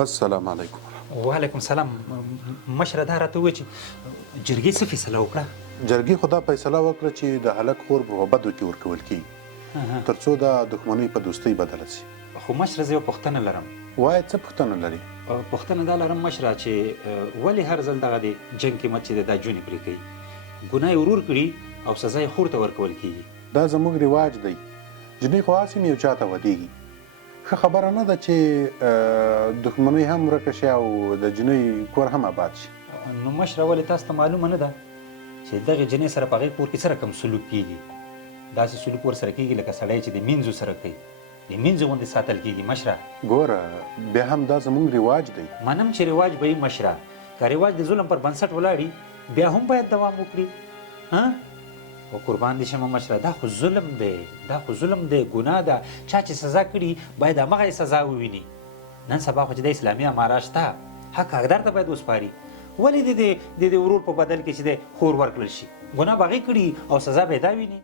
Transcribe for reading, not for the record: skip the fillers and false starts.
السلام علیکم. وعلیکم سلام. مشره دا راته ووایه چې جرګې څه فیصله وکړه؟ جرګې خو دا فیصله وکړه چې د هلک خور په بدو کې ورکول کېږي تر څو دا دښمنۍ په دوستۍ بدله شي. خو مشره زه یو پوښتنه لرم. وایه څه پوښتنه لري؟ پوښتنه دا لرم مشره چې ولې هر ځل دغه د جنګ قیمت چې دی دا جونې پرې کوي، ګناه یې ورور کړي او سزا یې خور ته ورکول کېږي. دا زموږ رواج دی. جنۍ خو هسې یو چا ته ودېږي. ښه خبره نه ده چې دښمنۍ هم ورکه شي او د جنۍ کور هم آباد شي. نو مشره ولې تاسو ته معلومه نه ده چې دغې جنۍ سره په هغې کور کې څه رقم سلوک کېږي؟ داسې سلوک ورسره کېږي لکه سړی چې د مینځو سره کوي، د مینځو غوندې ساتل کېږي. مشره ګوره بیا هم دا زموږ رواج دی. منم چې رواج به وي مشره، که رواج د ظلم پر بنسټ ولاړي بیا هم باید دوام وکړي. او قربان دې شمه مشره، دا خو ظلم دی، دا خو ظلم دی، ګناه ده. چا چې سزا کړي باید همغه سزا وویني. نن سبا خو چې د اسلامي اماره شته، حق حقدار ته باید وسپاري. ولې د ورور په بدل کې چې د خور ورکړل شي؟ ګناه به هغې کړي او سزا به یې دا ویني.